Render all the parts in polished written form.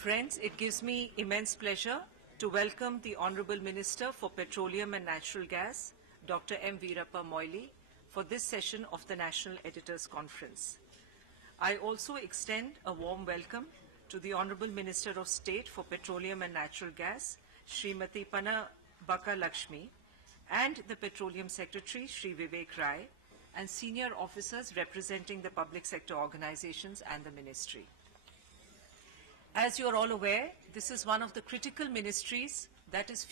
Friends, it gives me immense pleasure to welcome the Honourable Minister for Petroleum and Natural Gas, Dr. M. Veerappa Moily, for this session of the National Editors' Conference. I also extend a warm welcome to the Honourable Minister of State for Petroleum and Natural Gas, Srimati Panabaka Lakshmi, and the Petroleum Secretary, Shri Vivek Rai, and senior officers representing the public sector organizations and the ministry. As you are all aware, this is one of the critical ministries that is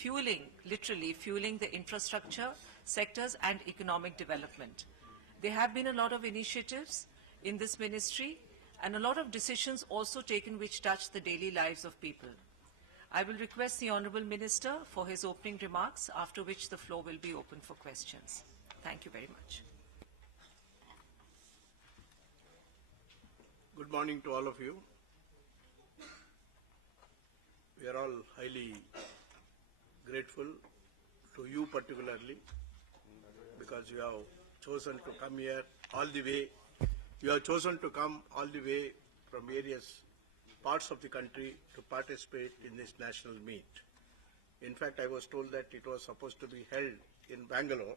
literally fueling the infrastructure sectors and economic development. There have been a lot of initiatives in this ministry and a lot of decisions also taken which touch the daily lives of people. I will request the Honourable Minister for his opening remarks, after which the floor will be open for questions. Thank you very much. Good morning to all of you. We are all highly grateful to you particularly because you have chosen to come here all the way. You have chosen to come all the way from various parts of the country to participate in this national meet. In fact, I was told that it was supposed to be held in Bangalore.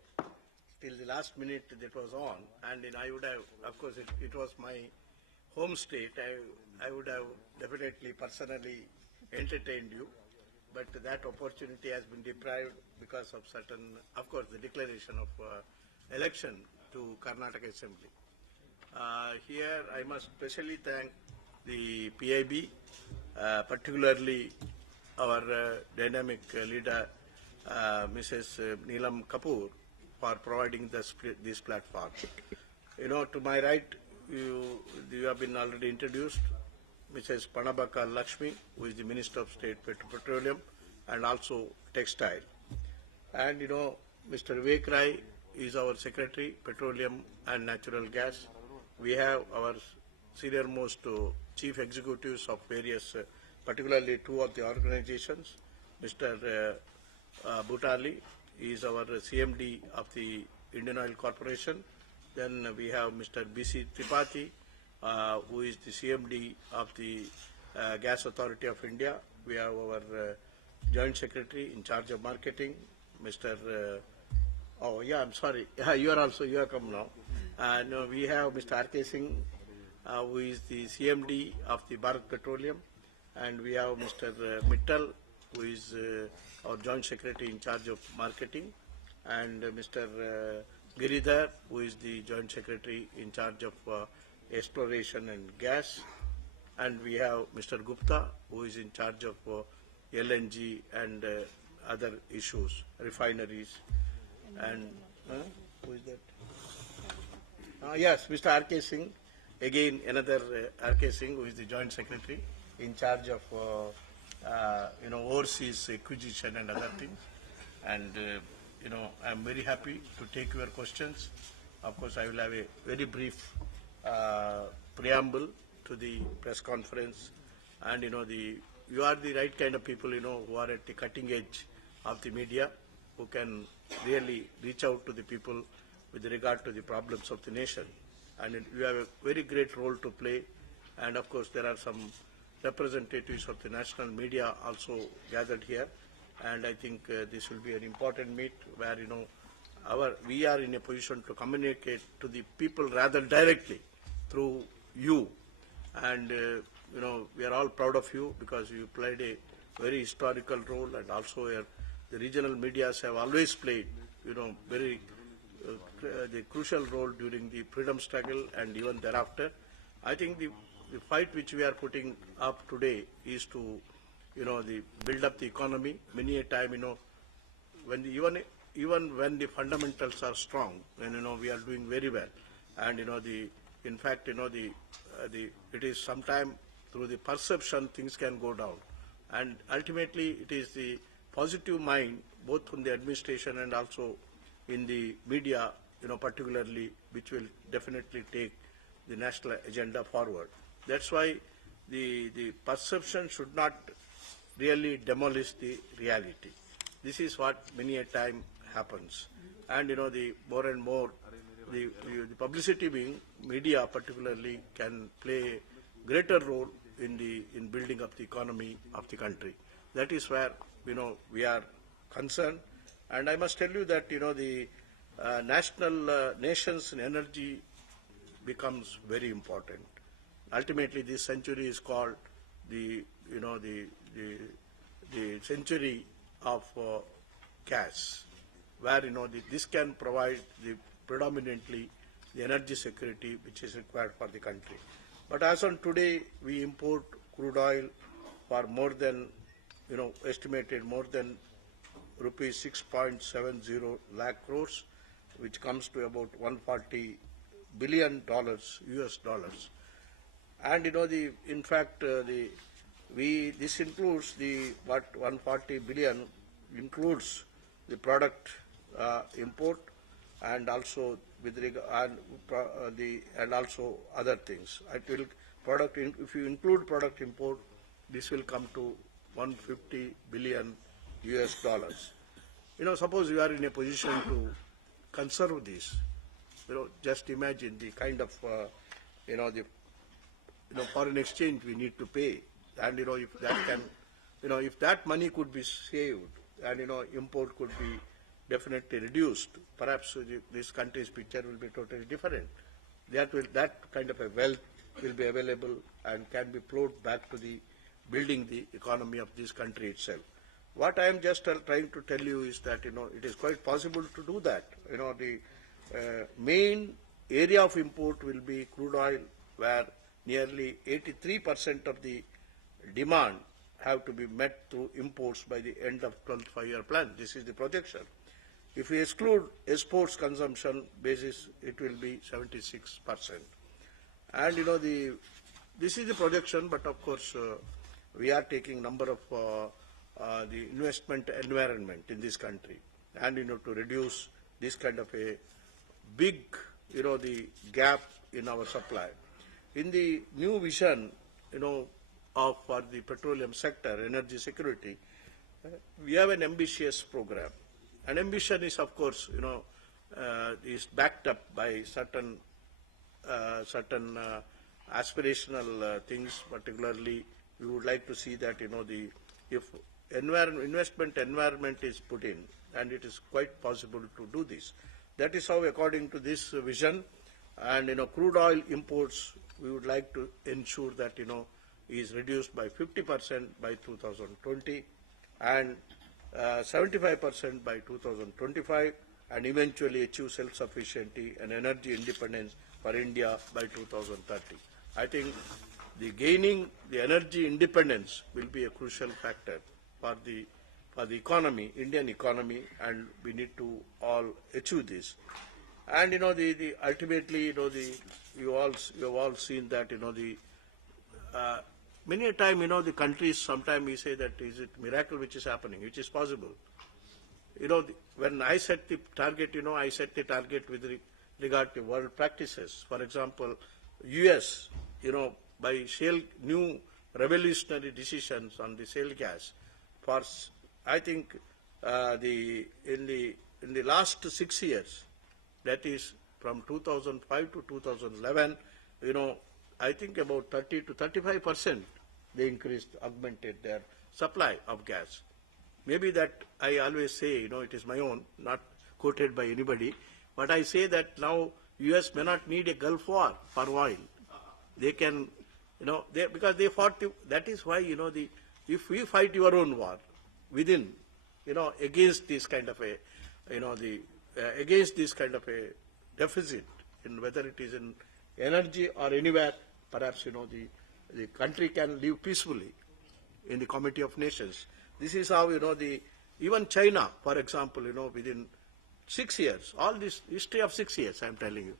Till the last minute that was on, and I would have, of course, it was my home state. I would have definitely personally entertained you, but that opportunity has been deprived because of certain, of course, the declaration of election to Karnataka Assembly. Here I must specially thank the PIB, particularly our dynamic leader, Mrs. Neelam Kapoor, for providing this platform. You know, to my right, you have been already introduced, Mrs. Panabaka Lakshmi, who is the Minister of State Petroleum and also Textile. And you know, Mr. Vivek Rai is our Secretary, Petroleum and Natural Gas. We have our senior most chief executives of various, particularly two of the organizations. Mr. Butali is our CMD of the Indian Oil Corporation. Then we have Mr. B.C. Tripathi, who is the CMD of the Gas Authority of India. We have our Joint Secretary in charge of marketing, Mr. You are come now. And we have Mr. R.K. Singh, who is the CMD of the Bharat Petroleum, and we have Mr. Mittal, who is our Joint Secretary in charge of marketing, and Mr. Giridhar, who is the Joint Secretary in charge of exploration and gas, and we have Mr. Gupta, who is in charge of LNG and other issues, refineries, and who is that? Yes, Mr. R.K. Singh, again another R.K. Singh, who is the Joint Secretary in charge of overseas acquisition and other things, and I am very happy to take your questions. Of course, I will have a very brief preamble to the press conference, and you are the right kind of people who are at the cutting edge of the media, who can really reach out to the people with regard to the problems of the nation, and you have a very great role to play. And of course, there are some representatives of the national media also gathered here, and I think this will be an important meet where we are in a position to communicate to the people rather directly through you, and we are all proud of you because you played a very historical role, and also the regional medias have always played very the crucial role during the freedom struggle and even thereafter. I think the fight which we are putting up today is to build up the economy. Many a time when even when the fundamentals are strong, when we are doing very well, and in fact it is sometime through the perception things can go down, and ultimately it is the positive mind both from the administration and also in the media particularly, which will definitely take the national agenda forward. That's why the perception should not really demolish the reality. This is what many a time happens, and the more and more the publicity being media particularly can play a greater role in building up the economy of the country. That is where we are concerned. And I must tell you that the nation's energy becomes very important. Ultimately, this century is called the century of gas, where this can provide predominantly the energy security which is required for the country. But as on today, we import crude oil for more than estimated more than rupees 6.70 lakh crores, which comes to about $140 billion US dollars. And in fact this includes the 140 billion includes the product import and also with regard and also other things. If you include product import, this will come to 150 billion US dollars. Suppose you are in a position to conserve this. Just imagine the kind of foreign exchange we need to pay, and if that can, if that money could be saved, and import could be definitely reduced, perhaps this country's picture will be totally different. That kind of a wealth will be available and can be flowed back to the building the economy of this country itself. What I am just trying to tell you is that it is quite possible to do that. The main area of import will be crude oil, where nearly 83% of the demand have to be met through imports by the end of 12th five-year plan. This is the projection. If we exclude exports consumption basis, it will be 76%. And this is the projection, but of course we are taking number of the investment environment in this country, and to reduce this kind of a big the gap in our supply. In the new vision for the petroleum sector, energy security, we have an ambitious program. And ambition is, of course, is backed up by certain aspirational things. Particularly, we would like to see that if investment environment is put in, and it is quite possible to do this. That is how, according to this vision, and crude oil imports, we would like to ensure that is reduced by 50% by 2020, and 75% by 2025, and eventually achieve self-sufficiency and energy independence for India by 2030. I think the gaining the energy independence will be a crucial factor for the economy, Indian economy, and we need to all achieve this. And ultimately you have all seen that many a time the countries, sometimes we say that is it miracle which is happening, which is possible. When I set the target, I set the target with regard to world practices. For example, US, by new revolutionary decisions on the shale gas, for I think in the last 6 years, that is from 2005 to 2011, I think about 30 to 35% they augmented their supply of gas. Maybe that I always say, it is my own, not quoted by anybody, but I say that now US may not need a Gulf War for oil. They can, because they fought, that is why, if we fight your own war within, against this kind of a, against this kind of a deficit, in whether it is in energy or anywhere, perhaps, the country can live peacefully in the Committee of Nations. This is how, even China, for example, within 6 years, all this history of 6 years, I am telling you,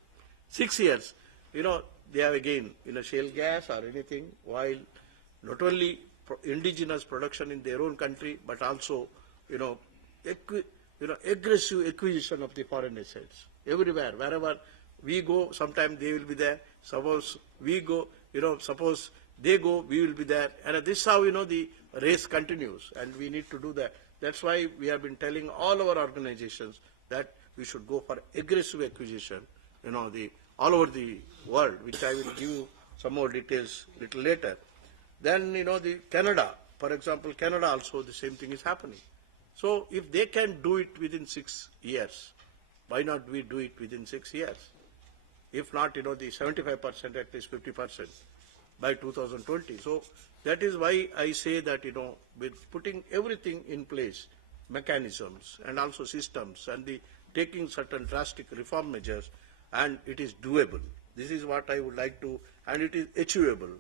6 years, they have again, shale gas or anything, while not only indigenous production in their own country, but also, aggressive acquisition of the foreign assets. Everywhere, wherever we go, sometime they will be there. Suppose we go, suppose they go, we will be there. And this is how, the race continues, and we need to do that. That's why we have been telling all our organizations that we should go for aggressive acquisition, all over the world, which I will give you some more details little later. Then, the Canada, for example, Canada also the same thing is happening. So if they can do it within 6 years, why not we do it within 6 years? If not, the 75%, at least 50% by 2020. So that is why I say that, with putting everything in place, mechanisms and also systems and taking certain drastic reform measures, and it is doable. This is what I would like to, and it is achievable.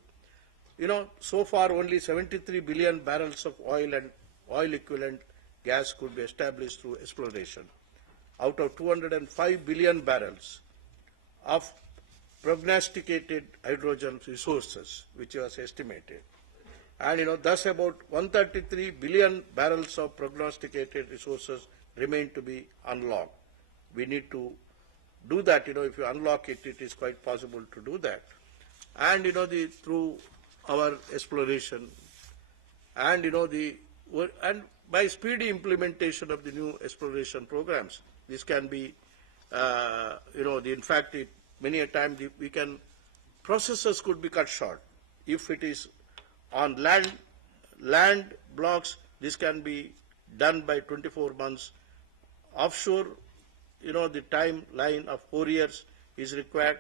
So far only 73 billion barrels of oil and oil equivalent gas could be established through exploration, out of 205 billion barrels of prognosticated hydrogen resources, which was estimated. And thus about 133 billion barrels of prognosticated resources remain to be unlocked. We need to do that. If you unlock it, it is quite possible to do that. And through our exploration, and and by speedy implementation of the new exploration programs, this can be, in fact, many a time processes could be cut short. If it is on land blocks, this can be done by 24 months. Offshore, the timeline of 4 years is required,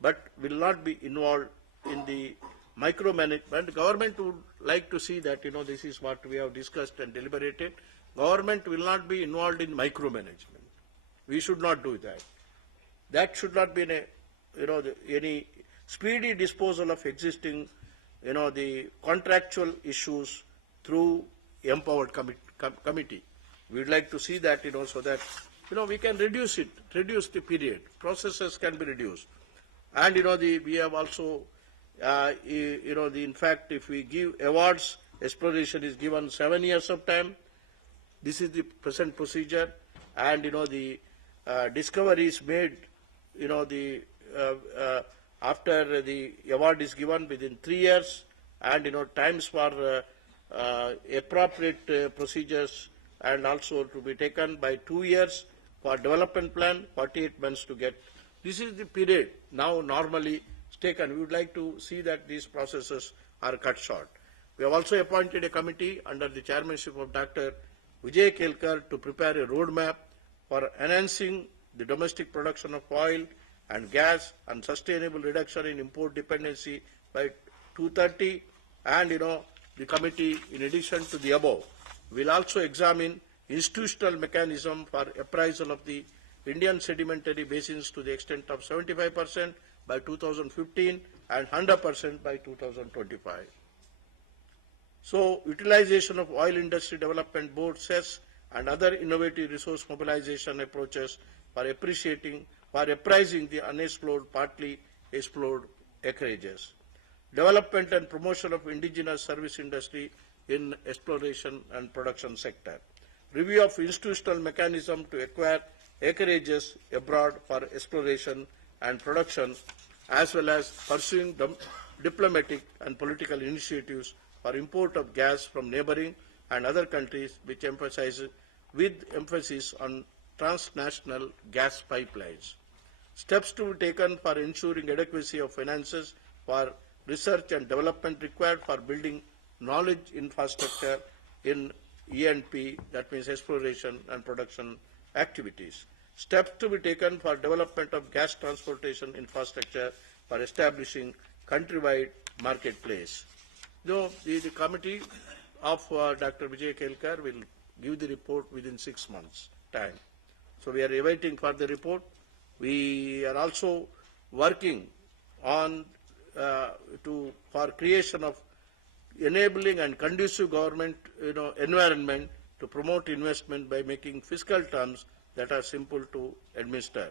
but will not be involved in the micromanagement. Government would like to see that, this is what we have discussed and deliberated. Government will not be involved in micromanagement. We should not do that. That should not be any speedy disposal of existing, the contractual issues through empowered committee. We would like to see that, so that, we can reduce the period. Processes can be reduced. And, we have also, in fact, if we give awards, exploration is given 7 years of time. This is the present procedure. And, the discovery is made, after the award is given within 3 years, and times for appropriate procedures and also to be taken by 2 years for development plan, 48 months to get. This is the period now normally taken. We would like to see that these processes are cut short. We have also appointed a committee under the chairmanship of Dr. Vigyan Bhavan to prepare a roadmap for enhancing the domestic production of oil and gas and sustainable reduction in import dependency by 2030. And the committee, in addition to the above, will also examine institutional mechanism for appraisal of the Indian sedimentary basins to the extent of 75% by 2015 and 100% by 2025. So, utilization of Oil Industry Development Board CES and other innovative resource mobilization approaches for appraising the unexplored, partly explored acreages. Development and promotion of indigenous service industry in exploration and production sector. Review of institutional mechanism to acquire acreages abroad for exploration and production, as well as pursuing diplomatic and political initiatives for import of gas from neighboring and other countries, with emphasis on transnational gas pipelines. Steps to be taken for ensuring adequacy of finances for research and development required for building knowledge infrastructure in E&P, that means exploration and production activities. Steps to be taken for development of gas transportation infrastructure for establishing countrywide marketplace. The committee of Dr. Vigyan Bhavan will give the report within 6 months' time. So we are awaiting for the report. We are also working on for creation of enabling and conducive government environment to promote investment by making fiscal terms that are simple to administer.